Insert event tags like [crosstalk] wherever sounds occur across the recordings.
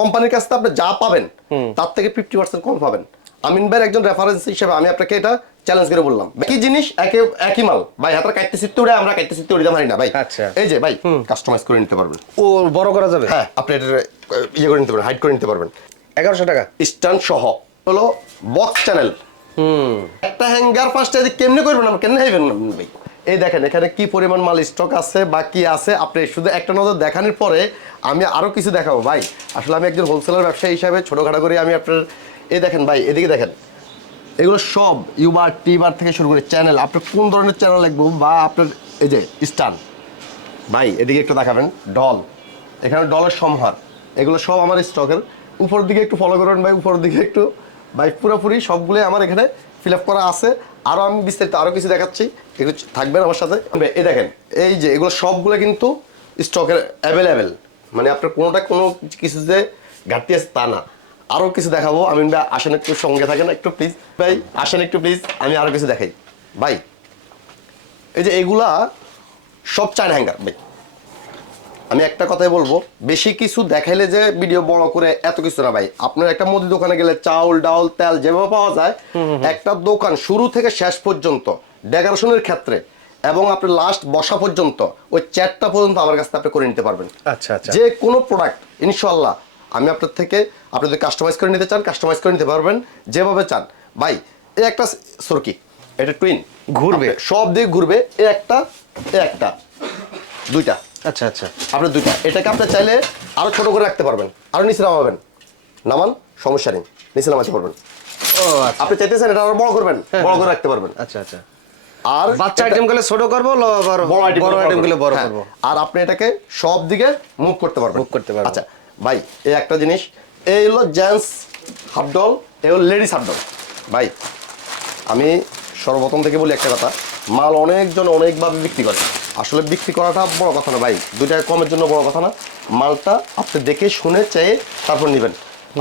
কোম্পানির কাছ থেকে আপনি যা পাবেন তার থেকে ফিফটি পার্সেন্ট কম পাবেন। আমিন ভাইয়ের একজন রেফারেন্স হিসেবে আমি আপনাকে এটা চ্যালেঞ্জ করে বললাম। একই জিনিস একে একই মাল। ভাই হাতের কাটতে সিটতে উড়ে আমরা কাটতে সিটতে উড়ে মারি না ভাই। আচ্ছা। এই যে ভাই কাস্টমাইজ করে নিতে পারবেন। ও বড় করা যাবে? হ্যাঁ আপনি এটা ইয়ে করে নিতে পারবেন হাইড করে নিতে পারবেন। এগারোশো টাকা? স্ট্যান্ড সহ হলো বক্স চ্যানেল হুম। একটা হ্যাঙ্গার পাঁচটা যদি কেমনে করবেন? আমরা কেমনে হাইবেন ভাই? এই দেখেন, এখানে কি পরিমাণ মাল স্টক আছে বা কি আছে? আপনি শুধু একটা নজর দেখানোর পরে আমি আরও কিছু দেখাবো। ভাই, আসলে আমি একজন হোলসেলার ব্যবসায়ী হিসাবে ছোটোখাটো করে আমি আপনার, এই দেখেন ভাই, এদিকে দেখেন। এগুলো সব ইউবার টিবার থেকে শুরু করে চ্যানেল আপনার কোন ধরনের চ্যানেল লাগবে বা আপনার, এই যে স্টান ভাই, এদিকে একটু দেখাবেন ডল এখানে ডলের সম্হার এগুলো সব আমার স্টকের উপর দিকে একটু ফলো করবেন ভাই উপর দিকে একটু। ভাই, পুরোপুরি সবগুলোই আমার এখানে ফিল আপ করা আছে। আরও আমি বিস্তারিত আরও কিছু দেখাচ্ছি। এগুলো থাকবেন আমার সাথে। এই দেখেন, এই যে এগুলো সবগুলো কিন্তু স্টকের অ্যাভেলেবেল মানে আপনার কোনোটা কোনো কিছুতে ঘাটতি আছে তা না। আরও কিছু দেখাবো। আমি ভাই, আসেন একটু সঙ্গে থাকেন একটু প্লিজ ভাই, আসেন একটু প্লিজ আমি আরও কিছু দেখাই। ভাই, এই যে এগুলা সব চায়না হ্যাঙ্গার ভাই। আমি একটা কথাই বলব বেশি কিছু দেখাইলে যে ভিডিও বড় করে এত কিছু না ভাই। আপনার একটা মুদি দোকানে গেলে চাউল ডাউল তেল যেভাবে পাওয়া যায় একটা দোকান শুরু থেকে শেষ পর্যন্ত ডেকোরেশনের ক্ষেত্রে এবং আপনি লাস্ট বসা পর্যন্ত ওই চ্যাটটা পর্যন্ত আমার কাছে আপনি করে নিতে পারবেন। আচ্ছা আচ্ছা। যে কোনো প্রোডাক্ট ইনশাল্লাহ আমি আপনার থেকে আপনি যদি কাস্টমাইজ করে নিতে চান কাস্টমাইজ করে নিতে পারবেন যেভাবে চান। ভাই এই একটা সরকি এটা টুইন ঘুরবে। সব দিক ঘুরবে এ একটা এ একটা। দুইটা। আচ্ছা আচ্ছা। আপনার দুইটা। এটাকে আপনি চাইলে আরও ছোট করে রাখতে পারবেন। আরও নিচে নামাবেন। নামান সমস্যা নেই। নিচে নামাতে পারবেন। ও আচ্ছা। আপনি চাইতেছেন এটা আরও বড় করবেন হ্যাঁ, বড় করে রাখতে পারবেন। আচ্ছা আচ্ছা। আর বাচ্চা আইটেমগুলো ছোট করব ল- বড় বড় item বড় আইটেমগুলো বড় হ্যাঁ, করব। আর আপনি এটাকে সব দিকে মুভ করতে পারবেন। Move করতে পারব। আচ্ছা ভাই এই একটা জিনিস এই হলো জেন্টস হাফডল এই হলো লেডিস হাফডল ভাই আমি সর্বপ্রথম থেকে বলি একটা কথা মাল অনেকজন অনেকভাবে বিক্রি করে। আসলে বিক্রি করাটা বড় কথা না ভাই। দুই টাকা কমের জন্য বড় কথা না। মালটা আপনি দেখে শুনে চেয়ে তারপর নেবেন।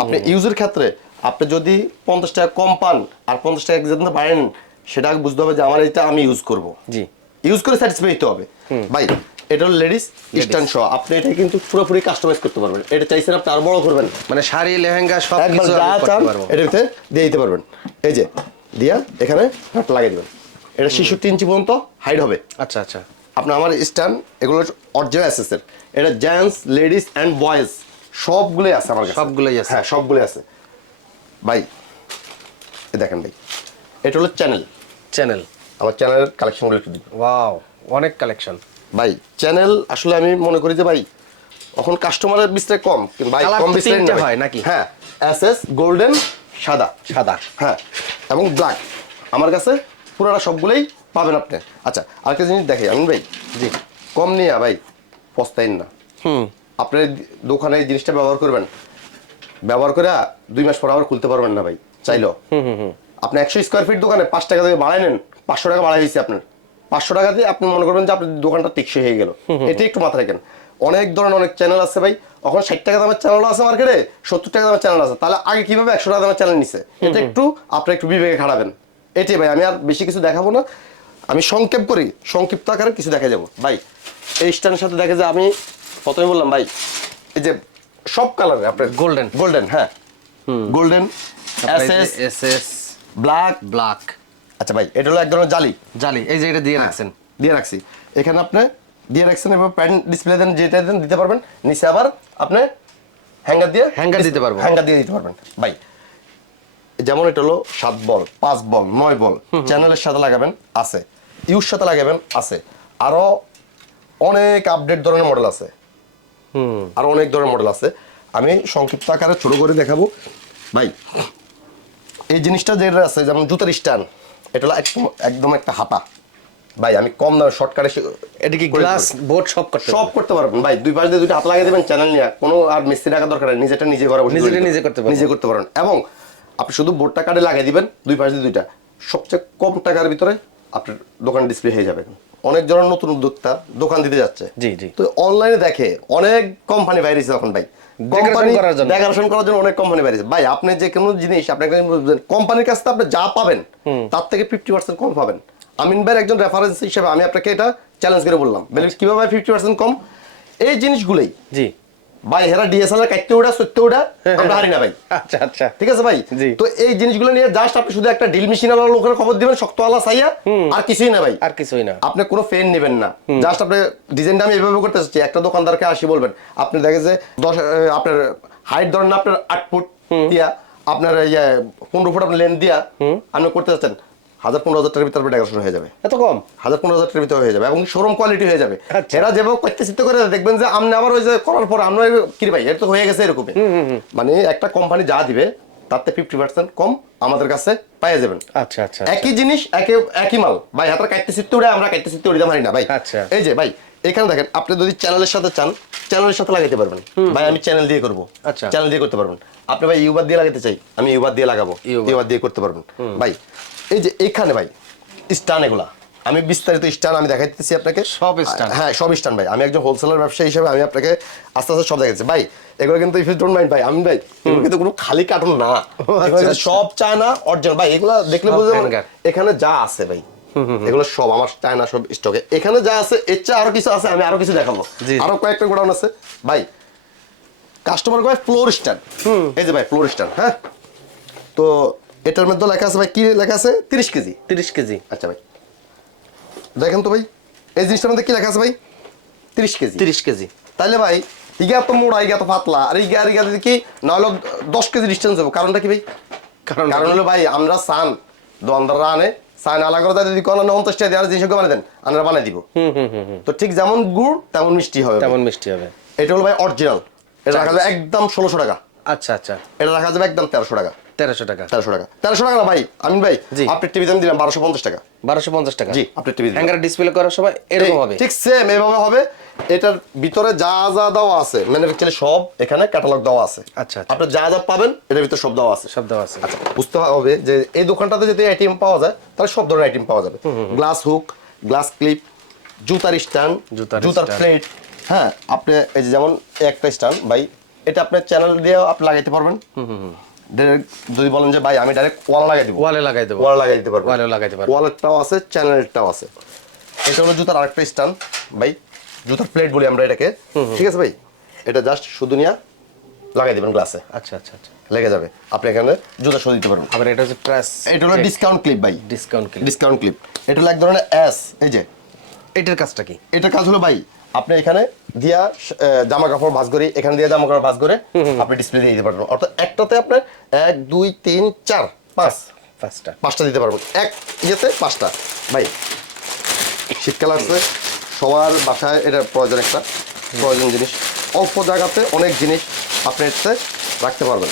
আপনি ইউজের ক্ষেত্রে আপনি যদি পঞ্চাশ টাকা কম পান আর পঞ্চাশ টাকা যদি বাড়েন সেটা বুঝতে হবে যে আমার এটা আমি ইউজ করব। জি। ইউজ করে স্যাটিসফাই হতে হবে। ভাই এটা লেডিস ইস্টার্ন সহ। আপনি এটা কিন্তু পুরোপুরি কাস্টমাইজ করতে পারবেন। এটা চাইছেন আপনি আর বড় করবেন। মানে শাড়ি লেহেঙ্গা সব কিছু করতে ভিতরে দিয়ে দিতে পারবেন। এই যে দিয়া এখানে হাট লাগিয়ে দিবেন। এটা শিশুটি ইঞ্চি পর্যন্ত হাইট হবে। আচ্ছা আচ্ছা। আপনার আমার স্ট্যান্ড এগুলো অরিজিনাল অ্যাসেসের এটা জেন্টস লেডিস অ্যান্ড বয়েজ সবগুলোই আছে আমার কাছে। সবগুলোই আছে। হ্যাঁ সবগুলোই আছে। ভাই এ দেখেন ভাই এটা হলো চ্যানেল চ্যানেল আমার চ্যানেলের কালেকশনগুলো একটু দিন ওয়াও অনেক কালেকশন ভাই চ্যানেল আসলে আমি মনে করি যে ভাই এখন কাস্টমারের বিস্তার কম কিন্তু ভাই কম বিস্তার হয় নাকি? হ্যাঁ এস এস গোল্ডেন সাদা। সাদা। হ্যাঁ এবং ব্ল্যাক আমার কাছে পুরোটা সবগুলোই পাবেন আপনি। আচ্ছা আরেকটা জিনিস দেখে আমি ভাই জি কম নিয়ে ভাই পস্তাইন না। হুম। আপনার দোকানে এই জিনিসটা ব্যবহার করবেন ব্যবহার করে দুই মাস পর আবার খুলতে পারবেন না ভাই চাইলেও আপনি একশো স্কোয়ার ফিট দোকানে পাঁচ টাকা থেকে বাড়াই নেন পাঁচশো টাকা বাড়াই হয়েছে আপনার। পাঁচশো টাকা দিয়ে আপনি মনে করবেন যে আপনার দোকানটা টেকসই হয়ে গেল। এটা একটু মাথায় রাখেন। অনেক ধরনের অনেক চ্যানেল আছে ভাই এখন ষাট টাকা দামের চ্যানেল আছে মার্কেটে সত্তর টাকা দামের চ্যানেল আছে। তাহলে আগে কীভাবে একশো টাকা দামের চ্যানেল নিছে? এটা একটু আপনি একটু বিবেকে খাড়াবেন এটাই ভাই আমি আর বেশি কিছু দেখাবো না। আমি সংক্ষেপ করি সংক্ষিপ্ত আকারে কিছু দেখা যাব। ভাই এই স্ট্যান্ডের সাথে দেখা যায় আমি প্রথমে বললাম ভাই এই যে সব কালার আপনার Golden। গোল্ডেন হ্যাঁ। Golden SS S S black black আচ্ছা ভাই এটা হলো এক ধরনের জালি। জালি এই যে এটা দিয়ে রাখছেন। দিয়ে রাখছি। এখানে আপনি দিয়ে রাখছেন এবার প্যান্ট ডিসপ্লে দেন যেটা দেন দিতে পারবেন। নিচে আবার আপনি হ্যাঙ্গার দিয়ে Hanger দিতে পারব। হ্যাঙ্গার দিয়ে দিতে পারবেন। ভাই যেমন এটা হলো সাত বল পাঁচ বল নয় বল চ্যানেলের সাথে লাগাবেন আছে। ইউর সাথে লাগাবেন আছে। আরও অনেক আপডেট ধরনের মডেল আছে। হুম। আরও অনেক ধরনের মডেল আছে। আমি সংক্ষিপ্ত আকারে ছোট করে দেখাবো। ভাই এই জিনিসটা যেটা আছে যেমন জুতার স্ট্যান্ড এটা হলো একদম একদম একটা হাতা। ভাই আমি কম দামে শর্টকাটে এটা কি গ্লাস বোর্ড সব করতে সব করতে পারবেন ভাই দুই পাশে দিয়ে দুইটা হাত লাগিয়ে দেবেন চ্যানেল নিয়ে কোনো আর মিস্ত্রি টাকা দরকার নেই। নিজেটা নিজে ঘরে বসে নিজেটা নিজে করতে পারবেন। নিজে করতে পারেন এবং আপনি শুধু বোর্ডটা কার্ডে লাগিয়ে দিবেন দুই পাশে দিয়ে দুইটা। সবচেয়ে কম টাকার ভিতরে আপনার দোকান ডিসপ্লে হয়ে যাবে। অনেক ধরনের নতুন উদ্যোক্তা দোকান দিতে যাচ্ছে। জি, জি। তো অনলাইনে দেখে অনেক কোম্পানি বাইরেছে এখন ভাই। কোম্পানি করার জন্য। ডেকোরেশন করার জন্য অনেক কোম্পানি বাইরেছে ভাই আপনি যে কোনো জিনিস আপনাকে কোম্পানির কাছ থেকে আপনি যা পাবেন তার থেকে ফিফটি পার্সেন্ট কম পাবেন। আমিন ভাইয়ের একজন রেফারেন্স হিসেবে আমি আপনাকে এটা চ্যালেঞ্জ করে বললাম। বলে কীভাবে ফিফটি পার্সেন্ট কম? এই জিনিসগুলোই। জি। ভাই হেরা ডিএসএলআর কাটতে ওটা সত্যি ওটা আমরা হারি না ভাই। [laughs] আচ্ছা আচ্ছা। ঠিক আছে ভাই। তো এই জিনিসগুলো নিয়ে জাস্ট আপনি শুধু একটা ডিল মেশিন আলাদা লোকের খবর দিবেন শক্ত আলা চাইয়া আর কিছুই না ভাই। আর কিছুই না। আপনি কোনো ফেন নেবেন না। জাস্ট আপনি ডিজাইনটা আমি এভাবে করতে চাচ্ছি একটা দোকানদারকে আসি বলবেন আপনি দেখে যে দশ আপনার হাইট ধরেন আপনার আট ফুট দিয়া আপনার ইয়ে পনেরো ফুট আপনার লেন্থ দিয়া আপনি করতে চাচ্ছেন। হাজার পনেরো হাজার টাকার ভিতরে ডেকোরেশন হয়ে যাবে। এত কম? হাজার পনেরো হাজার টাকার ভিতরে হয়ে যাবে এবং শোরুম কোয়ালিটি হয়ে যাবে। আচ্ছা। এরা যেভাবে করতে করে দেখবেন যে আপনি আবার ওই যে করার পর আমরা কি ভাই এটা তো হয়ে গেছে এরকম মানে একটা কোম্পানি যা দিবে তাতে ফিফটি পার্সেন্ট কম আমাদের কাছে পাই যাবেন। আচ্ছা আচ্ছা একই জিনিস একই একই মাল। ভাই হাতের কাটতে শিখতে উড়ে আমরা কাটতে শিখতে উড়ে মারি না ভাই। আচ্ছা। এই যে ভাই এখানে দেখেন আপনি যদি চ্যানেলের সাথে চান চ্যানেলের সাথে লাগাইতে পারবেন। ভাই আমি চ্যানেল দিয়ে করব। আচ্ছা। চ্যানেল দিয়ে করতে পারবেন। আপনি ভাই ইউবার দিয়ে লাগাতে চাই আমি ইউবার দিয়ে লাগাবো। ইউবার। দিয়ে করতে পারবেন। ভাই এই যে এখানে ভাই স্টান এগুলা। আমি বিস্তারিত স্টান আমি দেখাইতেছি আপনাকে। সব stand? হ্যাঁ সব স্টান ভাই। আমি একজন হোলসেলার ব্যবসায়ী হিসেবে আমি আপনাকে আস্তে আস্তে সব দেখাচ্ছি ভাই এগুলো কিন্তু ইফ ইউ ডোন্ট মাইন্ড ভাই আমি ভাই এগুলো কিন্তু কোনো খালি কার্টুন না। সব চায় না অরিজিনাল ভাই এগুলো দেখলে বুঝতে এখানে যা আছে ভাই। এগুলো সব আমার চায়না সব স্টকে এখানে যা আছে এর চেয়ে আরও কিছু আছে আমি আরও কিছু দেখাবো। আরও কয়েকটা গোডাউন আছে। ভাই কাস্টমার কয় ফ্লোর স্ট্যান্ড এই যে ভাই ফ্লোর স্ট্যান্ড হ্যাঁ? তো এটার মধ্যে লেখা আছে ভাই কি লেখা আছে? তিরিশ কেজি। তিরিশ কেজি। আচ্ছা ভাই। দেখেন তো ভাই এই জিনিসটার মধ্যে কি লেখা আছে ভাই? তিরিশ কেজি। তিরিশ কেজি। তাহলে ভাই ইগা তো মোড়া ইগা তো পাতলা আর ইগা আর ইগা কি না হলো দশ কেজি ডিস্টেন্স হবে। কারণটা কি ভাই? কারণ কারণ হলো ভাই আমরা সান দোকানদাররা আনে সান আলাদা করে যদি কোন টাকা দিয়ে জিনিস বানিয়ে দেন আমরা বানিয়ে দিব। তো ঠিক যেমন গুড় তেমন মিষ্টি হবে। তেমন মিষ্টি হবে। এটা হলো ভাই অরিজিনাল এটা রাখা যাবে একদম ষোলোশো টাকা। আচ্ছা আচ্ছা। এটা রাখা যাবে একদম তেরোশো টাকা। তেরোশো টাকা। তেরোশো টাকা। তেরোশো টাকা না ভাই আমি ভাই। আপনার টিভিতে আমি দিলাম বারোশো পঞ্চাশ টাকা। বারোশো পঞ্চাশ টাকা। জি, আপনার টিভি হ্যাঙ্গার ডিসপ্লে করার সময় এরকম হবে। ঠিক সেম এভাবে হবে। এটার ভিতরে যা যা দেওয়া আছে ম্যানুফ্যাকচারে সব এখানে ক্যাটালগ দেওয়া আছে। আচ্ছা, আচ্ছা। আপনি যা যা পাবেন এটার ভিতরে সব দেওয়া আছে। সব দেওয়া আছে। আচ্ছা বুঝতে হবে যে এই দোকানটাতে যদি আইটেম পাওয়া যায় তাহলে সব ধরনের আইটেম পাওয়া যাবে। গ্লাস হুক গ্লাস ক্লিপ জুতার স্ট্যান্ড জুতার জুতার প্লেট হ্যাঁ আপনি এই যে যেমন একটা স্ট্যান্ড ভাই এটা আপনার চ্যানেল দিয়েও আপনি লাগাইতে পারবেন। যদি বলেন যে ভাই আমি ডাইরেক্ট ওয়াল লাগাই দিব। ওয়ালে লাগাই দেবো। ওয়াল লাগাই দিতে পারবেন। ওয়ালেও লাগাইতে পারব। ওয়ালেরটাও আছে চ্যানেলটাও আছে। এটা হলো জুতার আরেকটা স্ট্যান্ড ভাই। জুতার প্লেট বলি আমরা এটাকে। ঠিক আছে ভাই? এটা জাস্ট শুধু নিয়ে লাগাই দিবেন গ্লাসে আচ্ছা আচ্ছা আচ্ছা। লেগে যাবে। আপনি এখানে জুতা সরিয়ে দিতে পারবেন। আবার এটা হচ্ছে প্রাইস এটা হলো ডিসকাউন্ট ক্লিপ ভাই। ডিসকাউন্ট কি ডিসকাউন্ট ক্লিপ এটা হলো এক ধরনের এস এই যে। এটার কাজটা কি? এটার কাজ হলো ভাই আপনি এখানে দিয়া জামা কাপড় ভাঁজ করে এখানে দিয়ে জামা কাপড় ভাঁজ করে আপনি ডিসপ্লে দিয়ে দিতে পারবেন। অর্থাৎ একটাতে আপনার এক দুই তিন চার পাঁচ। পাঁচটা। পাঁচটা দিতে পারবেন। এক ইয়েতে পাঁচটা। ভাই শীতকাল আসছে। সবার বাসায় এটা প্রয়োজন একটা প্রয়োজন জিনিস। অল্প জায়গাতে অনেক জিনিস আপনি এটাতে রাখতে পারবেন।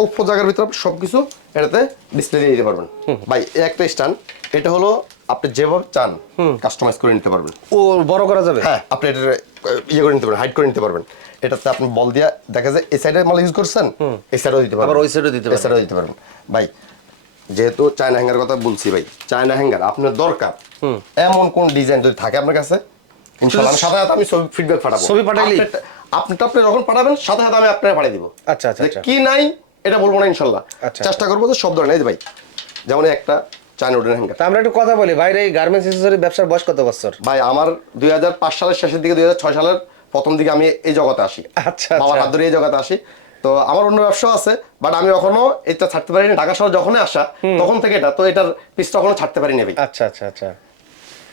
অল্প জায়গার ভিতরে আপনি সব কিছু এটাতে ডিসপ্লে দিয়ে দিতে পারবেন। ভাই একটা স্ট্যান্ড এটা হলো আপনি যেভাবে চান কাস্টমাইজ করে নিতে পারবেন। ও বড় করা যাবে? হ্যাঁ আপনি এটা ইয়ে করে নিতে পারবেন হাইড করে নিতে পারবেন। এটাতে আপনি বল দিয়ে দেখা যায় এই সাইডে মাল ইউজ করছেন এই সাইডেও দিতে পারবেন। আবার ওই এও দিতে সাইডেও দিতে পারবেন। ভাই যেহেতু চায়না হ্যাঙ্গার কথা বলছি ভাই চায়না হ্যাঙ্গার আপনার দরকার। এমন কোন ডিজাইন যদি থাকে আপনার কাছে ইনশাআল্লাহ আমি সাথে সাথে আমি ছবি ফিডব্যাক পাঠাবো। ছবি? আপনারটা- আপনারটা আপনি যখন পাঠাবেন সাথে সাথে আমি আপনাকে পাঠিয়ে দিব। আচ্ছা, আচ্ছা, আচ্ছা। কি নাই এটা বলব না ইনশাল্লাহ আচ্ছা। চেষ্টা করব যে সব ধরনের ভাই যেমন একটা চায়না উডেন হ্যাঙ্গার। আমরা একটু কথা বলি ভাইরে এই গার্মেন্টস এক্সেসরি ব্যবসার বয়স কত বছর? ভাই আমার দুই হাজার পাঁচ সালের শেষের দিকে দু হাজার ছয় সালের প্রথম দিকে আমি এই জগতে আসি। আচ্ছা, বাবার। হাত ধরে এই জগতে আসি। তো আমার অন্য ব্যবসা আছে বাট আমি এখনও এটা ছাড়তে পারিনি। ঢাকা শহর যখনই আসা তখন থেকে এটা তো এটার পিসটা এখনও ছাড়তে পারিনি ভাই আচ্ছা আচ্ছা আচ্ছা।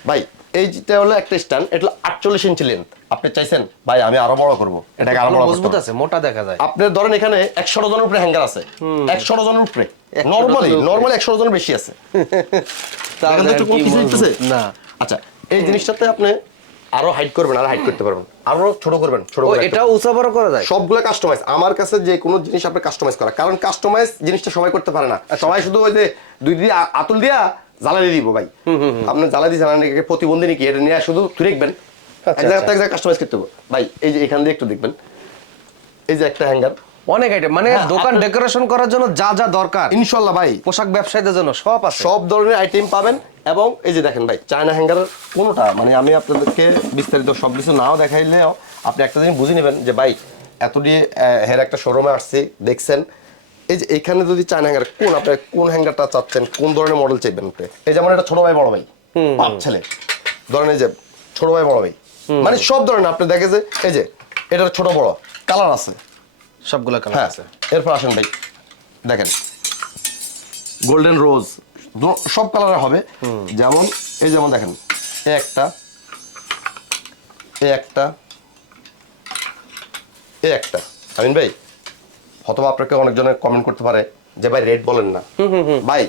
ভাই এইটা হলো একটা স্ট্যান্ড এটা আটচল্লিশ ইঞ্চি লেন্থ আপনি চাইছেন? ভাই আমি আরও বড় করব। এটাকে আরও বড় মজবুত আছে মোটা দেখা যায়। আপনার ধরেন এখানে একশো জনের উপরে হ্যাঙ্গার আছে। একশো জনের উপরে। নর্মালি নর্মালি একশো জনের বেশি আছে? [laughs] না। আচ্ছা এই জিনিসটাতে আপনি আরও হাইট করবেন আরও হাইট করতে পারবেন। আরও ছোট করবেন ছোট করে এটাও উঁচা বড় করা যায়? সবগুলো কাস্টমাইজ আমার কাছে যে কোনো জিনিস আপনি কাস্টমাইজ করা। কারণ কাস্টমাইজ জিনিসটা সবাই করতে পারে না। আচ্ছা। সবাই শুধু ওই যে দুই দিয়ে আতুল দিয়া জ্বালাই দিব ভাই। আপনি জ্বালাই দিয়ে জ্বালানি প্রতিবন্ধী নাকি এটা নিয়ে শুধু তুই রাখবেন এক আচ্ছা, জায়গা আচ্ছা। এক জায়গায় কাস্টমাইজ করতে হবে। ভাই এই যে এখান দিয়ে একটু দেখবেন। এই যে একটা হ্যাঙ্গার অনেক আইটেম মানে হ্যাঁ, দোকান ডেকোরেশন করার জন্য যা যা দরকার। ইনশাল্লাহ ভাই। পোশাক ব্যবসায়ীদের জন্য সব আছে। সব ধরনের আইটেম পাবেন এবং এই যে দেখেন ভাই চায়না হ্যাঙ্গারের কোনোটা মানে আমি আপনাদেরকে বিস্তারিত সব কিছু নাও দেখাইলেও আপনি একটা জিনিস বুঝে নেবেন যে ভাই এতটি হের একটা শোরুমে আসছি দেখছেন এই যে এখানে যদি চায়না হ্যাঙ্গার কোন আপনি কোন হ্যাঙ্গারটা চাচ্ছেন? কোন ধরনের মডেল চাইবেন আপনি? এই যেমন এটা ছোট ভাই বড় ভাই পাঁচ ছেলে। ধরেন এই যে ছোট ভাই বড় ভাই। মানে সব ধরনের আপনি দেখে যে এই যে এটা ছোট বড় কালার আছে। সবগুলো কালার হ্যাঁ। আছে। এরপর আসেন ভাই দেখেন। গোল্ডেন রোজ সব কালারের হবে। যেমন এই যেমন দেখেন একটা একটা একটা। আমিন ভাই হয়তো আপনাকে অনেকজনে কমেন্ট করতে পারে যে ভাই রেট বলেন না। ভাই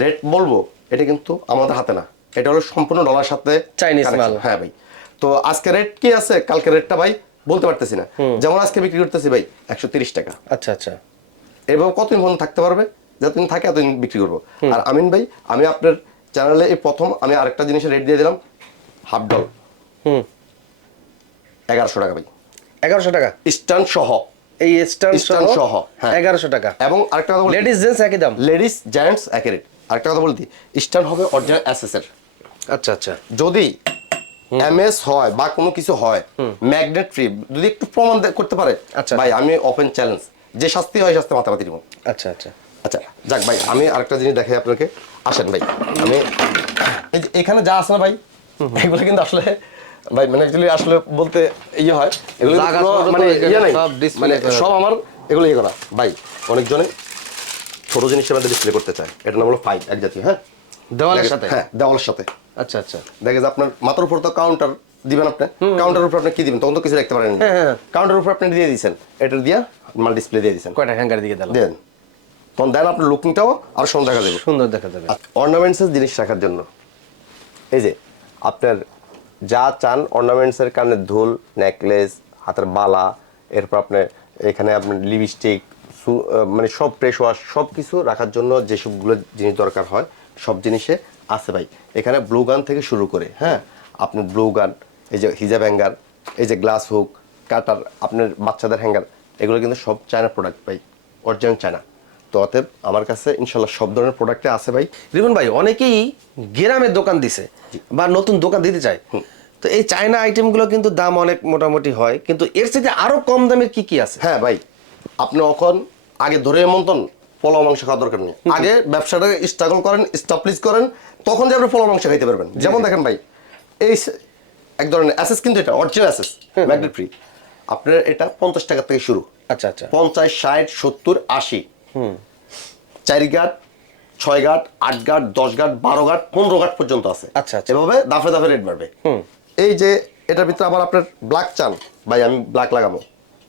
রেট বলব এটা কিন্তু আমাদের হাতে না। এটা হলো সম্পূর্ণ ডলার সাথে connection। মাল। হ্যাঁ ভাই। তো আজকে রেট কি আছে? কালকে রেটটা ভাই বলতে পারতেছি না। যেমন আজকে বিক্রি করতেছি ভাই একশো তিরিশ টাকা। আচ্ছা আচ্ছা। এবং কতদিন পর্যন্ত থাকতে পারবে? যতদিন থাকে এতদিন বিক্রি করব। আর আমিন ভাই আমি আপনার চ্যানেলে এই প্রথম আমি আরেকটা জিনিসের রেট দিয়ে দিলাম হাফ ডল হুম। এগারোশো টাকা ভাই। এগারোশো টাকা? স্টান সহ। এই স্টান সহ সহ, হ্যাঁ। এগারোশো টাকা। এবং আরেকটা কথা বলি। লেডিস জেন্টস একই দাম। লেডিস জেন্টস একই রেট আরেকটা কথা বলতি স্টান হবে অরিজিনাল অ্যাসেসের আচ্ছা আচ্ছা। যদি এমএস হয় বা কোনো কিছু হয় ম্যাগনেট ফ্রি যদি একটু প্রমাণ করতে পারে আচ্ছা। ভাই আমি ওপেন চ্যালেঞ্জ যে শাস্তি হয় শাস্তি মাথা মাতামাতি দিব। আচ্ছা আচ্ছা। আচ্ছা যাক ভাই আমি আরেকটা জিনিস দেখাই আপনাকে। আসেন ভাই আমি এই এখানে যা আছে না ভাই এগুলো কিন্তু আসলে ভাই মানে অ্যাকচুয়ালি আসলে বলতে ইয়ে হয় এগুলো মানে ইয়ে নাই। সব মানে সব আমার এগুলো ইয়ে করা। ভাই অনেকজনে ছোট জিনিসের মধ্যে ডিসপ্লে করতে চায়। এটা নাম হলো ফাইভ এক জাতীয় হ্যাঁ? দেওয়ালের সাথে? হ্যাঁ দেওয়ালের সাথে। আচ্ছা আচ্ছা। দেখে যে আপনার মাথার উপর তো কাউন্টার দিবেন আপনি। কাউন্টার উপর আপনি কি দিবেন? তখন তো কিছু রাখতে পারেন। কাউন্টার উপর আপনি দিয়ে দিয়েছেন এটা দিয়া মাল ডিসপ্লে দিয়ে দিয়েছেন কয়টা হ্যাঙ্গার দিকে দিলাম? দেন। তখন দেন আপনার লুকিংটাও আর সুন্দর দেখা যাবে। সুন্দর দেখা যাবে। অর্নামেন্টসের জিনিস রাখার জন্য। এই যে আপনার যা চান অর্নামেন্টসের কারণে ধুল নেকলেস হাতের বালা, এরপর আপনার এখানে আপনার লিপস্টিক মানে সব ফ্রেশ ওয়াশ সব কিছু রাখার জন্য যেসবগুলো জিনিস দরকার হয়, সব জিনিসে আছে ভাই। এখানে ব্লু গান থেকে শুরু করে হ্যাঁ? আপনার ব্লু গান এই যে হিজাব হ্যাঙ্গার এই যে গ্লাস হুক কাটার আপনার বাচ্চাদের হ্যাঙ্গার এগুলো কিন্তু সব চায়না প্রোডাক্ট ভাই অরিজিনাল চায়না তো অতএব আমার কাছে ইনশাল্লাহ সব ধরনের প্রোডাক্টে আছে ভাই। রিপন ভাই অনেকেই গ্রামের দোকান দিছে বা নতুন দোকান দিতে চায়। তো এই চায়না আইটেমগুলো কিন্তু দাম অনেক মোটামুটি হয় কিন্তু এর সাথে আরও কম দামের কি কি আছে? হ্যাঁ ভাই আপনি এখন আগে ধরে মন্তন পোলাও মাংস খাওয়া দরকার নেই। আগে ব্যবসাটা স্ট্রাগল করেন স্টাবলিশ করেন তখন যে আপনি পোলাও মাংস খাইতে পারবেন। যেমন দেখেন ভাই এই এক ধরনের অ্যাসেস কিন্তু এটা অরিজিনাল অ্যাসেস ম্যাগনেট ফ্রি আপনার এটা পঞ্চাশ টাকা থেকে শুরু। আচ্ছা আচ্ছা। পঞ্চাশ ষাট সত্তর আশি। চারি গাট ছয় গাট আট গাট দশ গাট বারো গাট পনেরো গাট পর্যন্ত আছে। আচ্ছা, আচ্ছা। এভাবে দাফে দাফে রেট বাড়বে। এই যে এটার ভিতরে আবার আপনার ব্ল্যাক চান ভাই আমি ব্ল্যাক লাগাবো।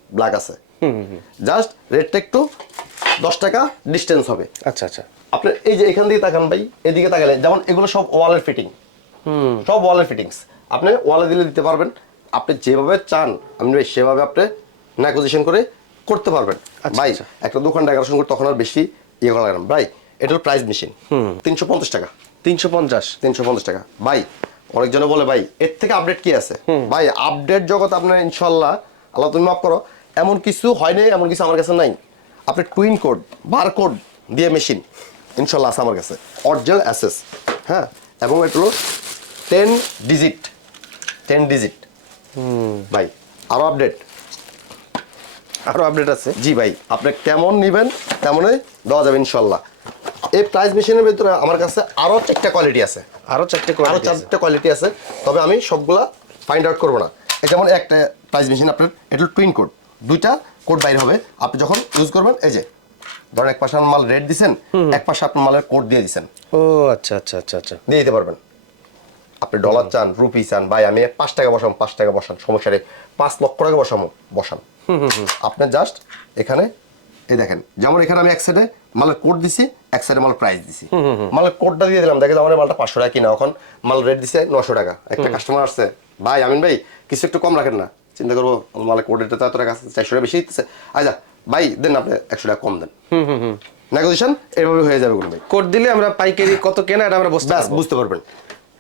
ব্ল্যাক আছে। জাস্ট রেটটা একটু দশ টাকা ডিস্টেন্স হবে। আচ্ছা আচ্ছা। আপনার এই যে এখান দিয়ে তাকান ভাই এদিকে তাকালে যেমন এগুলো সব ওয়ালের ফিটিং সব ওয়ালের ফিটিংস আপনি ওয়ালে দিলে দিতে পারবেন। আপনি যেভাবে চান আপনি সেভাবে আপনি নেগোজিয়েশন করে করতে পারবেন। আচ্ছা, ভাই আচ্ছা। একটা দোকান ডেকোরেশন করে তখন আর বেশি ইয়ে করা লাগে না। ভাই এটা হলো প্রাইস মেশিন তিনশো পঞ্চাশ টাকা। তিনশো পঞ্চাশ। তিনশো পঞ্চাশ টাকা। ভাই অনেকজনে বলে ভাই এর থেকে আপডেট কি আছে? ভাই আপডেট জগৎ আপনার ইনশাল্লাহ আল্লাহ তুমি মাফ করো এমন কিছু হয় নাই এমন কিছু আমার কাছে নাই। আপনি টুইন কোড বার কোড দিয়ে মেশিন ইনশাল্লাহ আছে আমার কাছে। অরিজিনাল অ্যাসেস হ্যাঁ? এবং এটা হলো টেন ডিজিট টেন ডিজিট ভাই আরও আপডেট আরও আপডেট আছে। জি ভাই আপনি কেমন নেবেন তেমনই দেওয়া যাবে ইনশাল্লাহ এই প্রাইস মেশিনের ভিতরে আমার কাছে আরও চারটা কোয়ালিটি আছে। আরও চারটে আরও quality আছে। চারটা কোয়ালিটি আছে তবে আমি সবগুলা ফাইন্ড আউট করব না। এই যেমন একটা প্রাইস মেশিন আপনার এটা টুইন কোড দুইটা কোড বাইর হবে। আপনি যখন ইউজ করবেন এই যে ধরেন এক পাশে আপনার মাল রেড দিছেন এক পাশে আপনার মালের কোড দিয়ে দিছেন। ও আচ্ছা আচ্ছা আচ্ছা আচ্ছা। দিয়ে দিতে পারবেন। আপনি ডলার চান রুপি চান ভাই আমি পাঁচ টাকা বসাম পাঁচ টাকা বসান সমস্যা নেই। পাঁচ লক্ষ টাকা বসামো বসান আপনি জাস্ট এখানে এই দেখেন যেমন এখানে আমি এক সাইডে মালের কোড দিছি এক সাইডে মাল প্রাইস দিছি। মালের কোডটা দিয়ে দিলাম দেখে আমার মালটা পাঁচশো টাকা কিনা এখন মাল রেট দিছে নশো টাকা। একটা কাস্টমার আসছে ভাই আমিন ভাই কিছু একটু কম রাখেন না চিন্তা করব মালের কোড এটা তো এত টাকা চারশো টাকা বেশি দিতেছে। আচ্ছা ভাই দেন আপনি একশো টাকা কম দেন। নেগোজিয়েশন এইভাবে হয়ে যাবে কোনো ভাই। কোড দিলে আমরা পাইকারি কত কেনা এটা আমরা বুঝতে পারবেন।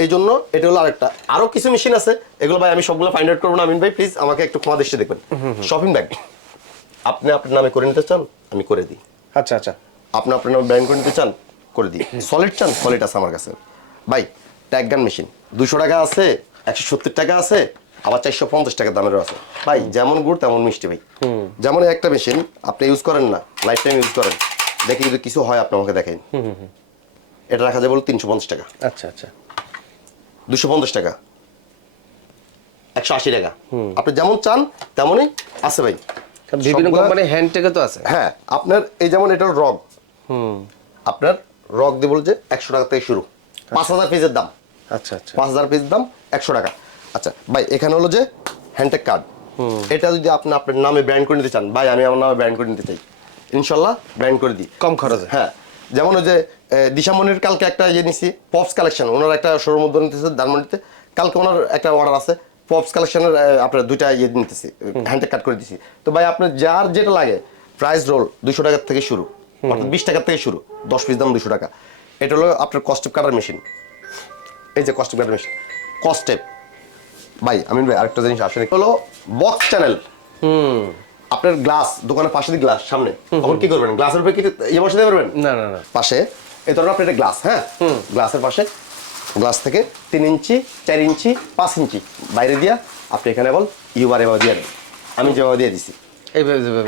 এই জন্য এটা হলো আরেকটা। আরও কিছু মেশিন আছে এগুলো ভাই আমি সবগুলো ফাইন্ড আউট করব। না আমিন ভাই প্লিজ আমাকে একটু ক্ষমা দৃষ্টি দেখবেন। শপিং ব্যাগ আপনি আপনার নামে করে নিতে চান আমি করে দিই। আচ্ছা আচ্ছা। আপনি আপনার নামে ব্র্যান্ড করে নিতে চান করে দিই। সলিড চান সলিড আছে আমার কাছে। ভাই ট্যাগ গান মেশিন দুশো টাকা আছে একশো সত্তর টাকা আছে আবার চারশো পঞ্চাশ টাকা দামেরও আছে। ভাই যেমন গুড় তেমন মিষ্টি ভাই। যেমন একটা মেশিন আপনি ইউজ করেন না লাইফ টাইম ইউজ করেন। দেখি যদি কিছু হয় আপনি আমাকে দেখেন এটা রাখা যায় বলো তিনশো পঞ্চাশ টাকা। আচ্ছা আচ্ছা। দুশো পঞ্চাশ টাকা। একশো আশি টাকা। আপনি যেমন চান তেমনই আছে ভাই। বিভিন্ন তো আছে। হ্যাঁ আপনার এই যেমন এটা রগ। আপনার রগ দিয়ে বলছে একশো টাকা থেকে শুরু। পাঁচ হাজার পিসের দাম। আচ্ছা আচ্ছা। পাঁচ হাজার পিস দাম একশো টাকা। আচ্ছা ভাই এখানে হলো যে হ্যান্ডটেক কার্ড এটা যদি আপনি আপনার নামে ব্র্যান্ড করে নিতে চান ভাই আমি আমার নামে ব্র্যান্ড করে নিতে চাই। ইনশাল্লাহ ব্র্যান্ড করে দিই। কম খরচে। হ্যাঁ যেমন ওই যে দিশামণির কালকে একটা ইয়ে নিছি পপস কালেকশন ওনার একটা শোরুম উদ্বোধন নিতেছে ধানমন্ডিতে। কালকে ওনার একটা অর্ডার আছে পপস কালেকশনের আপনার দুইটা ইয়ে নিতেছি হ্যান্ডটেক কাট করে দিছি। তো ভাই আপনার যার যেটা লাগে প্রাইস রোল দুশো টাকার থেকে শুরু। অর্থাৎ বিশ টাকার থেকে শুরু দশ পিস দাম দুশো টাকা। এটা হলো আপনার কস্টেপ কাটার মেশিন এই যে কস্টেপ কাটার মেশিন কস্টেপ ভাই আমিন ভাই আরেকটা জিনিস আসেনি। হলো বক্স চ্যানেল হুম। আপনার গ্লাস দোকানের পাশে দিয়ে গ্লাস সামনে। তখন কি করবেন? গ্লাসের উপরে কি ইয়ে বসে দিতে পারবেন? না না না। পাশে। এই ধরুন আপনার এটা গ্লাস হ্যাঁ? গ্লাসের পাশে। গ্লাস থেকে তিন ইঞ্চি চার ইঞ্চি পাঁচ ইঞ্চি। বাইরে দিয়া আপনি এখানে বল ইউবার এভাবে দিয়ে দেন আমি জবাব দিয়ে দিছি।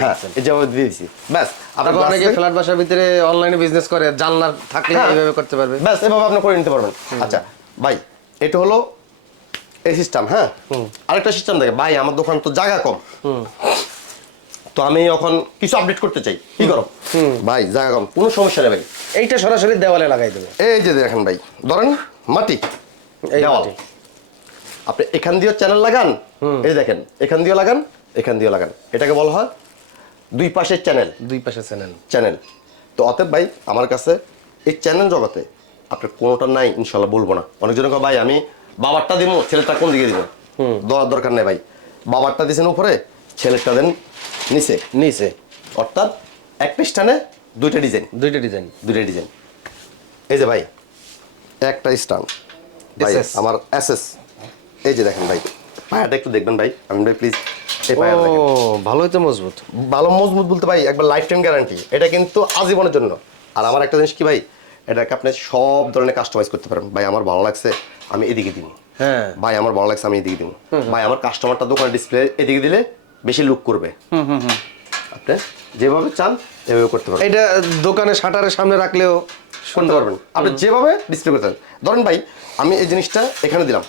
হ্যাঁ যেভাবে দিয়ে দিছি। ব্যাস আপনার অনেকে ফ্ল্যাট বাসার ভিতরে অনলাইনে বিজনেস করে জানলার থাকলে হ্যাঁ। এইভাবে করতে পারবে। ব্যাস এভাবে আপনি করে নিতে পারবেন। আচ্ছা ভাই এটা হলো এই সিস্টেম হ্যাঁ? আরেকটা সিস্টেম দেখে ভাই আমার দোকান তো জায়গা কম। তো আমি এখন কিছু আপডেট করতে চাই। কি করো? ভাই জায়গা কম কোনো সমস্যা নেই ভাই। এইটা সরাসরি দেওয়ালে লাগাই দেবে। এই যে দেখেন ভাই ধরেন মাটি দেওয়াল। আপনি এখান দিয়েও চ্যানেল লাগান এই দেখেন এখান দিয়েও লাগান এখান দিয়েও লাগান। এটাকে বলা হয় দুই পাশের চ্যানেল দুই পাশে চ্যানেল চ্যানেল তো অতএব ভাই আমার কাছে এই চ্যানেল জগতে আপনার কোনোটা নাই ইনশাল্লাহ বলব না। অনেকজন ভাই আমি বাবারটা দিব ছেলেটা কোন দিকে দিব দেওয়ার দরকার নেই ভাই। বাবারটা দিয়েছেন উপরে ছেলেটা দেন নিচে নিচে। অর্থাৎ একটা স্টানে দুইটা ডিজাইন দুইটা ডিজাইন দুইটা ডিজাইন এই যে ভাই একটা স্টান ভাই আমার এসএস এই যে দেখেন ভাই পায়াটা একটু দেখবেন ভাই। আমি ভাই প্লিজ এই পায়াটা দেখেন। ভালোই তো মজবুত। ভালো মজবুত বলতে ভাই একবার লাইফ টাইম গ্যারান্টি এটা কিন্তু আজীবনের জন্য। আর আমার একটা জিনিস কি ভাই এটাকে আপনি সব ধরনের কাস্টমাইজ করতে পারেন। ভাই আমার ভালো লাগছে আমি এদিকে দিব হ্যাঁ। ভাই আমার ভালো লাগছে আমি এদিকে দিব ভাই আমার কাস্টমারটা দোকানে ডিসপ্লে এদিকে দিলে বেশি লুক করবে। আপনি যেভাবে চান এভাবে করতে পারেন এটা দোকানে শাটারের সামনে রাখলেও শুনতে পারবেন। আপনি যেভাবে ডিসপ্লে করতে পারেন ধরেন ভাই আমি এই জিনিসটা এখানে দিলাম।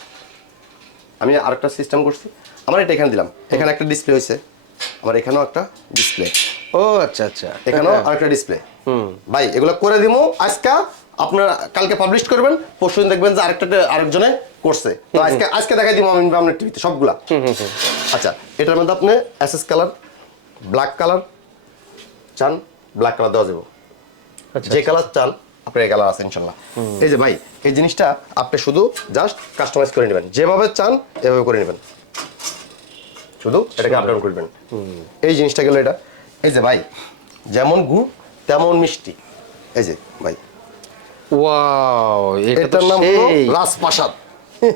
আমি আরেকটা সিস্টেম করছি। আমার এটা এখানে দিলাম। এখানে একটা ডিসপ্লে হয়েছে। আমার এখানেও একটা ডিসপ্লে ও আচ্ছা আচ্ছা। এখানেও আরেকটা ডিসপ্লে হুম। ভাই এগুলো করে দিব আজকে। আপনার কালকে পাবলিশ করবেন পরশু দিন দেখবেন যে আরেকটা আরেকজনে করছে। তো আজকে আজকে দেখাই দিব আমি আপনার টিভিতে সবগুলা। আচ্ছা এটার মধ্যে আপনি এসএস কালার ব্ল্যাক কালার চান ব্ল্যাক কালার দেওয়া যাবে। আচ্ছা যে কালার চান আপনার এই কালার আছে ইনশাল্লাহ। এই যে ভাই এই জিনিসটা আপনি শুধু জাস্ট কাস্টমাইজ করে নেবেন। যেভাবে চান এভাবে করে নেবেন। শুধু এটাকে আপডাউন করবেন। এই জিনিসটা গেল এটা। এই যে ভাই যেমন গুড় তেমন মিষ্টি। এই যে ভাই ওয়াও এটার নাম হলো রাজপ্রাসাদ।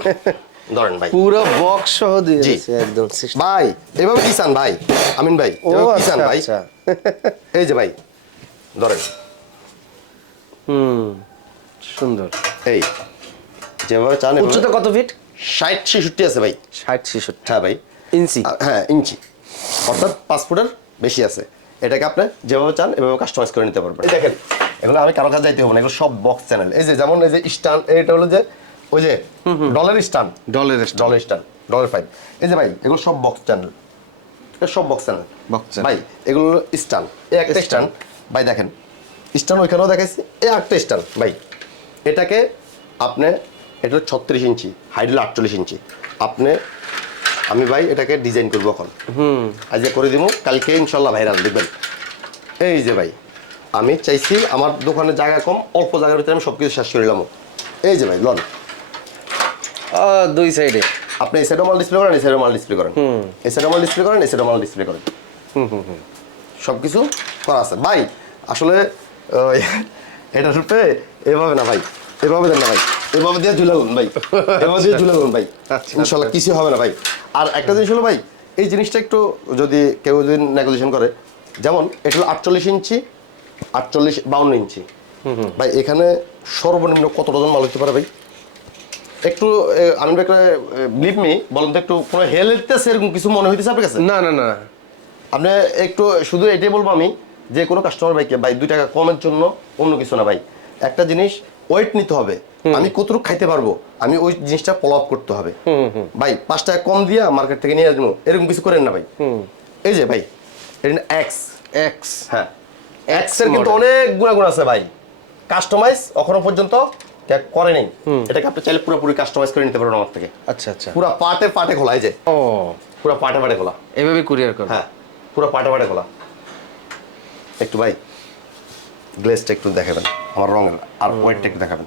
[laughs] ধরেন ভাই। পুরো বক্স সহ দিয়ে দিয়েছে একদম ভাই এভাবে কি চান ভাই আমিন ভাই ও এভাবে কি আচ্ছা ভাই। আচ্ছা। [laughs] এই যে ভাই ধরেন। হুম সুন্দর। এই যেভাবে চান উচ্চতা কত ফিট ষাট ছেষট্টি আছে ভাই। ষাট ছেষট্টি। হ্যাঁ ভাই। ইঞ্চি। হ্যাঁ ইঞ্চি। অর্থাৎ পাঁচ ফুটের বেশি আছে। এটাকে আপনি যেভাবে চান এভাবে কাস্টমাইজ করে নিতে পারবেন। এই দেখেন এগুলো আমি কারও কাছে যাইতে হবে না এগুলো সব বক্স চ্যানেল এই যে যেমন এই যে স্টান এটা হলো যে ওই যে ডলার স্টান ডলারের ডলার স্টান ডলার ফাইভ এই যে ভাই এগুলো সব বক্স চ্যানেল সব বক্স চ্যানেল channel। ভাই এগুলো হলো স্টান এই একটা স্টান ভাই দেখেন স্টান ওইখানেও দেখাইছি এই একটা স্টান ভাই। এটাকে আপনি এটা হলো ছত্রিশ ইঞ্চি হাইট হলো আটচল্লিশ ইঞ্চি। আপনি আমি ভাই এটাকে ডিজাইন করব এখন। হুম। আজ করে দিব কালকে ইনশাল্লাহ ভাইরাল দেখবেন। এই যে ভাই আমি চাইছি আমার দোকানে জায়গা কম অল্প জায়গার ভিতরে আমি সব কিছু শেষ করে নিলাম। এই যে ভাই লন। দুই সাইডে। আপনি এই সাইডে মাল ডিসপ্লে করেন এই সাইডে মাল ডিসপ্লে করেন। এই সাইডে মাল ডিসপ্লে করেন এই সাইডে মাল ডিসপ্লে করেন। সব কিছু করা আছে। ভাই আসলে এটার রূপে এভাবে না ভাই এভাবে দেন না ভাই। এভাবে দিয়ে ঝুলাগুন ভাই এভাবে দিয়ে ঝুলাগুন ভাই। আচ্ছা, ইনশাল্লাহ কিছু হবে না ভাই। আর একটা জিনিস হলো ভাই এই জিনিসটা একটু যদি কেউ যদি নেগোজিয়েশন করে যেমন এটা হলো আটচল্লিশ ইঞ্চি আটচল্লিশ বাউন্ন ইঞ্চি। ভাই এখানে সর্বনিম্ন কত ডজন মাল হতে পারে ভাই? একটু একটা বিলিভ মি বলেন তো একটু কোনো হেলথ সেরকম কিছু মনে হইতেছে আপনার কাছে? না না না। আপনি একটু শুধু এটাই বলব আমি যে কোনো কাস্টমার বাইকে ভাই দুই টাকা কমের জন্য অন্য কিছু না ভাই। একটা জিনিস ওয়েট নিতে হবে। আমি কতটুকু খাইতে পারব? আমি ওই জিনিসটা ফলো আপ করতে হবে। ভাই পাঁচ টাকা কম দিয়া মার্কেট থেকে নিয়ে আসব। এরকম কিছু করেন না ভাই। এই যে ভাই এক্স এক্স হ্যাঁ। X এক্সের কিন্তু অনেক গুণাগুণ আছে ভাই। কাস্টমাইজ এখনও পর্যন্ত করে নেই। এটাকে আপনি চাইলে পুরোপুরি কাস্টমাইজ করে নিতে পারবেন আমার থেকে। আচ্ছা আচ্ছা। পুরো পার্টে পার্টে খোলা এই যে। ও। পুরো পার্টে পার্টে খোলা। এভাবে কুরিয়ার করবে হ্যাঁ পুরো পার্টে পার্টে খোলা। একটু ভাই গ্লেসটা একটু দেখাবেন। আমার রঙের আর ওয়েটটা একটু দেখাবেন।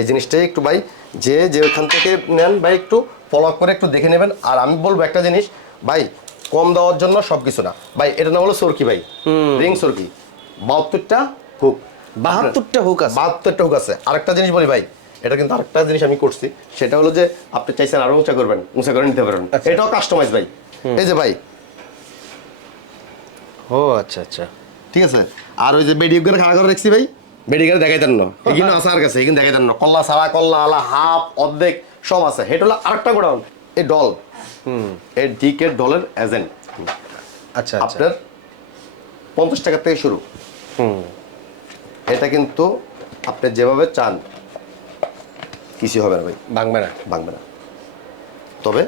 এই জিনিসটাই একটু ভাই যে যে ওখান থেকে নেন ভাই একটু ফলো করে একটু দেখে নেবেন। আর আমি বলব একটা জিনিস ভাই কম দেওয়ার জন্য সব কিছু না। ভাই এটা নাম হলো সরকি ভাই। রিং সরকি। বাহাত্তরটা হুক। বাহাত্তরটা হুক আছে। বাহাত্তরটা হুক আছে। আরেকটা জিনিস বলি ভাই এটা কিন্তু আরেকটা জিনিস আমি করছি। সেটা হলো যে আপনি চাইছেন আরও উঁচা করবেন উঁচা করে নিতে পারেন। আচ্ছা। এটাও কাস্টমাইজ ভাই। এই যে ভাই। ও আচ্ছা আচ্ছা। ঠিক আছে? আর ওই যে বেডি করে খাড়া করে রাখছি ভাই। বেডি করে দেখাই দেন না। এখানে আছে আর কাছে এখানে দেখাই দেন না। কল্লা সারা কল্লা আলা হাফ অর্ধেক সব আছে। এটা হলো আরেকটা গোডাউন। এই ডল এই ডিকের ডলের এজেন্ট আচ্ছা আচ্ছা। আপনার পঞ্চাশ টাকা থেকে শুরু। হুম। এটা কিন্তু আপনি যেভাবে চান কিছু হবে না ভাই। ভাঙবে না। ভাঙবে না। তবে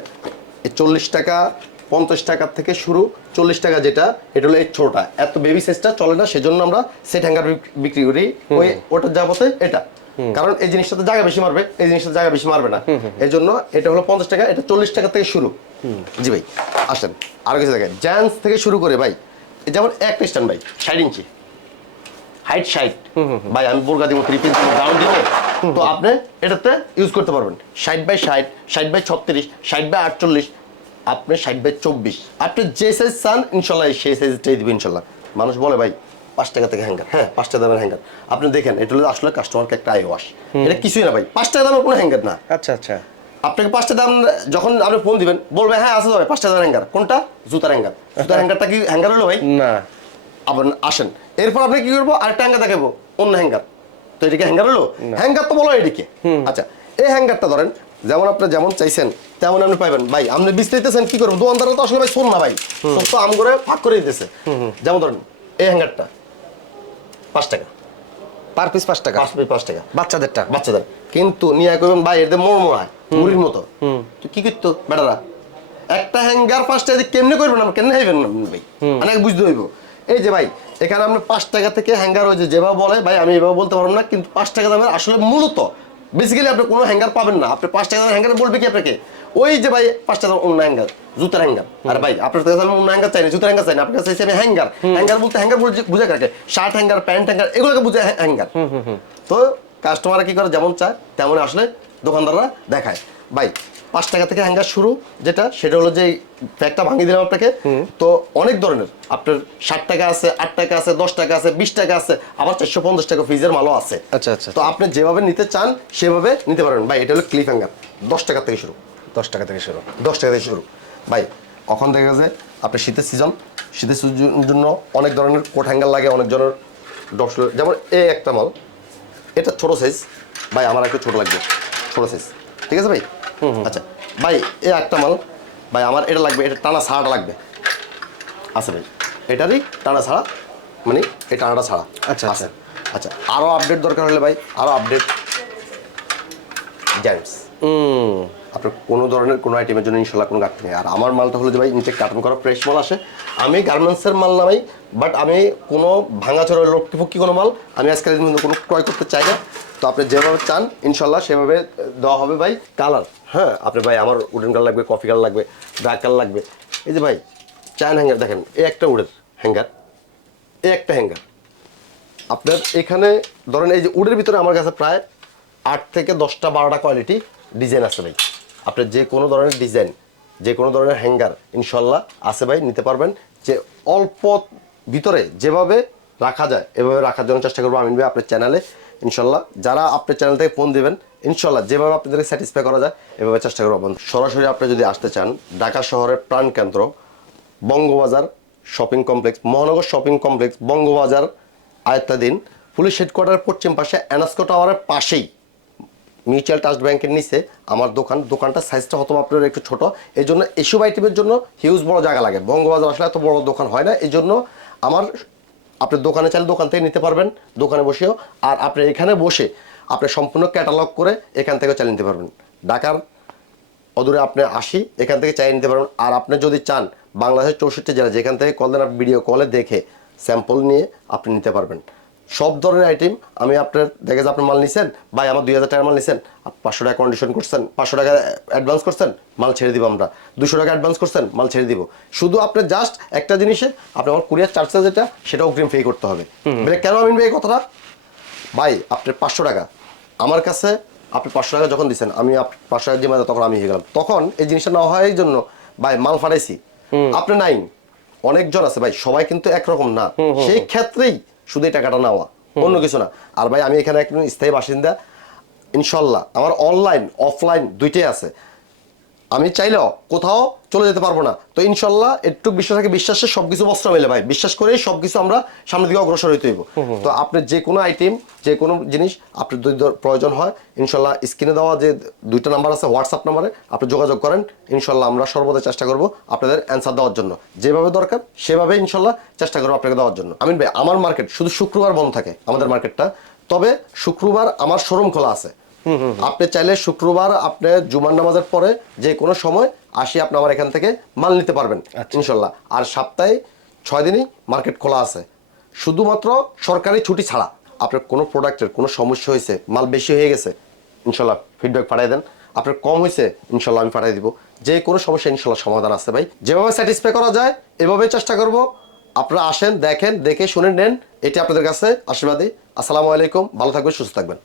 এই চল্লিশ টাকা পঞ্চাশ টাকা থেকে শুরু চল্লিশ টাকা যেটা এটা হলো এই ছোটটা। এত বেবি সাইজটা চলে না সেজন্য আমরা সেট হ্যাঙ্গার বিক্রি করি। ওই ওটার যাবতে এটা। কারণ এই জিনিসটাতে জায়গা বেশি মারবে এই জিনিসটা জায়গা বেশি মারবে না। এই জন্য এটা হলো পঞ্চাশ টাকা এটা চল্লিশ টাকা থেকে শুরু। জি ভাই আসেন আরও কিছু দেখেন। জ্যান্স থেকে শুরু করে ভাই যেমন এক স্ট্যান্ড ভাই ষাট ইঞ্চি। হাইট ষাট। ভাই আমি বোরগা দিব থ্রি পিস দিব গাউন দিব। তো আপনি এটাতে ইউজ করতে পারবেন। ষাট বাই ষাট ষাট বাই ছত্রিশ ষাট বাই আটচল্লিশ আপনি ষাট বাই চব্বিশ। আপনি যে সাইজ চান ইনশাল্লাহ সেই সাইজটাই দিবেন ইনশাল্লাহ। মানুষ বলে ভাই পাঁচ টাকা থেকে হ্যাঙ্গার হ্যাঁ পাঁচ টাকা দামের হ্যাঙ্গার আপনি দেখেন এটা হলো আসলে কাস্টমারকে একটা আই ওয়াশ এটা কিছুই না ভাই পাঁচ টাকা দামের কোনো হ্যাঙ্গার না। আচ্ছা আচ্ছা। আপনাকে পাঁচটা দাম যখন আপনি ফোন দিবেন বলবে হ্যাঁ আছে ভাই পাঁচটা দামের হ্যাঙ্গার কোনটা? জুতার হ্যাঙ্গার জুতার হ্যাঙ্গারটা কি হ্যাঙ্গার হলো ভাই? না। আবার আসেন। এরপর আপনি কি করব? আরেকটা হ্যাঙ্গার দেখাবো অন্য হ্যাঙ্গার তো এদিকে হ্যাঙ্গার হলো? হ্যাঙ্গার তো বলো এদিকে। আচ্ছা এই হ্যাঙ্গারটা ধরেন যেমন আপনি যেমন চাইছেন তেমন আপনি পাইবেন। ভাই আপনি বিস্তারিতেছেন কি করব? দোকানদার তো আসলে ভাই শোন না ভাই। তো আম করে ভাগ করে দিতেছে যেমন ধরেন এই হ্যাঙ্গারটা পাঁচ টাকা। পার পিস পাঁচ টাকা? পাঁচ পাঁচ টাকা। বাচ্চাদেরটা? বাচ্চাদের। কিন্তু নিয়ে করবেন ভাই এদের মোড় মোড়ায় মুড়ির মতো। তো কি করতো বেটারা? একটা হ্যাঙ্গার পাঁচ টাকা দিয়ে কেমনে করবেন আমরা কেমনে হাইবেন না ভাই? অনেক বুঝতে হইব। এই যে ভাই এখানে আপনি পাঁচ টাকা থেকে হ্যাঙ্গার যে যেভাবে বলে ভাই আমি এভাবে বলতে পারব না কিন্তু পাঁচ টাকা দামের আসলে মূলত বেসিক্যালি আপনি কোনো হ্যাঙ্গার পাবেন না। আপনি পাঁচ টাকা দামের হ্যাঙ্গার বলবে কি আপনাকে? ওই যে ভাই পাঁচটা অন্য হ্যাঙ্গার জুতার হ্যাঙ্গার আর ভাই আপনার কাছে আমি অন্য হ্যাঙ্গার চাই না জুতার হ্যাঙ্গার চাই না আপনার কাছে আমি হ্যাঙ্গার। হ্যাঙ্গার বলতে হ্যাঙ্গার বুঝে কাকে শার্ট হ্যাঙ্গার প্যান্ট হ্যাঙ্গার এগুলোকে বুঝে হ্যাঙ্গার। তো কাস্টমাররা কি করে? যেমন চায় তেমন আসলে দোকানদাররা দেখায়। ভাই পাঁচ টাকা থেকে হ্যাঙ্গার শুরু যেটা সেটা হলো যে প্যাকটা ভাঙিয়ে দিলাম আপনাকে। তো অনেক ধরনের। আপনার ষাট টাকা আছে আট টাকা আছে দশ টাকা আছে বিশ টাকা আছে আবার চারশো পঞ্চাশ টাকা ফ্রিজের মালও আছে। আচ্ছা, আচ্ছা, তো আপনি যেভাবে নিতে চান সেভাবে নিতে পারবেন। ভাই এটা হলো ক্লিপ হ্যাঙ্গার দশ টাকা থেকে শুরু। দশ টাকা থেকে শুরু। দশ টাকা থেকে শুরু। ভাই কখন দেখা গেছে আপনি শীতের সিজন শীতের সিজনের জন্য অনেক ধরনের কোট হ্যাঙ্গার লাগে অনেক ধরনের ডপস যেমন এ একটা মাল এটা ছোট সাইজ ভাই আমার একটু ছোট লাগবে। ছোট সাইজ ঠিক আছে ভাই? আচ্ছা ভাই এ একটা মাল ভাই আমার এটা লাগবে এটা টানা ছাড়াটা লাগবে। আছে ভাই? এটারই টানা ছাড়া মানে এই টানাটা ছাড়া। আচ্ছা, আছে। আচ্ছা আরও আপডেট দরকার হলে ভাই আরও আপডেট জেন্টস হুম। আপনার কোনো ধরনের কোনো আইটেমের জন্য ইনশাল্লাহ কোনো ঘাটতি নেই। আর আমার মালটা হলো যে ভাই, নিচে কার্টন করা ফ্রেশ মাল আসে। আমি গার্মেন্টসের মাল নামাই বাট আমি কোনো ভাঙাচোরা লক্ষ্মী ফুক্কি কোনো মাল আমি আজকাল দিন কোনো ক্রয় করতে চাই না। তো আপনি যেভাবে চান, ইনশাল্লাহ সেভাবে দেওয়া হবে ভাই। কালার হ্যাঁ আপনি ভাই, আমার উডেন কালার লাগবে কফি কালার লাগবে ব্ল্যাক কালার লাগবে। এই যে ভাই চায়ন হ্যাঙ্গার দেখেন, এই একটা উডের হ্যাঙ্গার এই একটা হ্যাঙ্গার আপনার এখানে ধরেন এই যে উডের ভিতরে আমার কাছে প্রায় আট থেকে দশটা বারোটা কোয়ালিটি ডিজাইন আছে ভাই। আপনার যে কোনো ধরনের ডিজাইন যে কোনো ধরনের হ্যাঙ্গার ইনশাল্লাহ আছে ভাই, নিতে পারবেন। যে অল্প ভিতরে যেভাবে রাখা যায়, এভাবে রাখার জন্য চেষ্টা করব। আমি ভাই, আপনার চ্যানেলে ইনশাল্লাহ। যারা আপনার চ্যানেল থেকে ফোন দেবেন, ইনশাল্লাহ যেভাবে আপনাদেরকে স্যাটিসফাই করা যায়, এভাবে চেষ্টা করব। সরাসরি আপনি যদি আসতে চান, ঢাকা শহরের প্রাণকেন্দ্র Bangabazar shopping complex Mahanagar shopping complex Bangabazar আয়ত্তাধীন, police headquarter পশ্চিম পাশে অ্যানাস্কো টাওয়ারের পাশেই। মিউচুয়াল ট্রাস্ট ব্যাংকের নিচে আমার দোকান দোকানটা সাইজটা হয়তো আপনার একটু ছোট। এই জন্য এসব আইটেমের জন্য হিউজ বড় জায়গা লাগে। বঙ্গবাজার আসলে এত বড় দোকান হয় না এই জন্য আমার আপনি দোকানে চাইলে দোকান থেকে নিতে পারবেন, দোকানে বসেও। আর আপনি এখানে বসে আপনি সম্পূর্ণ ক্যাটালগ করে এখান থেকেও চালিয়ে নিতে পারবেন। ঢাকার অদূরে আপনি আসি, এখান থেকে চাই নিতে পারবেন। আর আপনি যদি চান বাংলাদেশের চৌষট্টি জেলা, যেখান থেকে কল দেন, আপনি ভিডিও কলে দেখে স্যাম্পল নিয়ে আপনি নিতে পারবেন। সব ধরনের আইটেম আমি আপনার দেখে যে আপনি মাল নিছেন ভাই আমার দুই হাজার টাকার মাল নিছেন পাঁচশো টাকা কন্ডিশন করছেন পাঁচশো টাকা অ্যাডভান্স করছেন মাল ছেড়ে দিব আমরা। দুশো টাকা অ্যাডভান্স করছেন মাল ছেড়ে দিব। শুধু আপনার জাস্ট একটা জিনিসে আপনি আমার কুরিয়ার চার্জটা যেটা সেটা অগ্রিম পে করতে হবে। মানে কেন আমি এই কথাটা? ভাই আপনি পাঁচশো টাকা। আমার কাছে আপনি পাঁচশো টাকা যখন দিচ্ছেন আমি পাঁচশো টাকা দিয়ে তখন আমি হয়ে গেলাম। তখন এই জিনিসটা না হওয়ার জন্য ভাই মাল ফাটাইছি। আপনি নাই। অনেকজন আছে ভাই সবাই কিন্তু একরকম না। সেই ক্ষেত্রেই শুধু এই টাকাটা নেওয়া অন্য কিছু না। আর ভাই আমি এখানে একজন স্থায়ী বাসিন্দা। ইনশাল্লাহ আমার অনলাইন অফলাইন দুইটাই আছে। আমি চাইলেও কোথাও চলে যেতে পারব না। তো ইনশাল্লাহ একটু বিশ্বাস থাকে বিশ্বাসে সবকিছু বস্ত্র মেলে ভাই। বিশ্বাস করেই সবকিছু আমরা সামনের দিকে অগ্রসর হইতে হইব। তো আপনার যে কোনো আইটেম যে কোনো জিনিস আপনার যদি প্রয়োজন হয় ইনশাল্লাহ স্ক্রিনে দেওয়া যে দুইটা নাম্বার আছে হোয়াটসঅ্যাপ নাম্বারে আপনি যোগাযোগ করেন। ইনশাল্লাহ আমরা সর্বদা চেষ্টা করব আপনাদের অ্যান্সার দেওয়ার জন্য। যেভাবে দরকার সেভাবে ইনশাল্লাহ চেষ্টা করব আপনাকে দেওয়ার জন্য। আমিন ভাই আমার মার্কেট শুধু শুক্রবার বন্ধ থাকে আমাদের মার্কেটটা তবে শুক্রবার আমার শোরুম খোলা আছে। আপনি চাইলে শুক্রবার আপনি জুমার নামাজের পরে যে কোনো সময় আসি আপনি আমার এখান থেকে মাল নিতে পারবেন ইনশাল্লাহ। আর সপ্তাহে ছয় দিনই মার্কেট খোলা আছে। শুধুমাত্র সরকারি ছুটি ছাড়া আপনার কোনো প্রোডাক্টের কোনো সমস্যা হয়েছে মাল বেশি হয়ে গেছে ইনশাল্লাহ ফিডব্যাক পাঠিয়ে দেন। আপনার কম হয়েছে ইনশাল্লাহ আমি পাঠিয়ে দিব। যে কোনো সমস্যা ইনশাল্লাহ সমাধান আছে ভাই। যেভাবে স্যাটিসফাই করা যায় এভাবে চেষ্টা করব। আপনারা আসেন দেখেন দেখে শুনে নেন। এটি আপনাদের কাছে আশীর্বাদী। আসসালামু আলাইকুম। ভালো থাকবেন সুস্থ থাকবেন।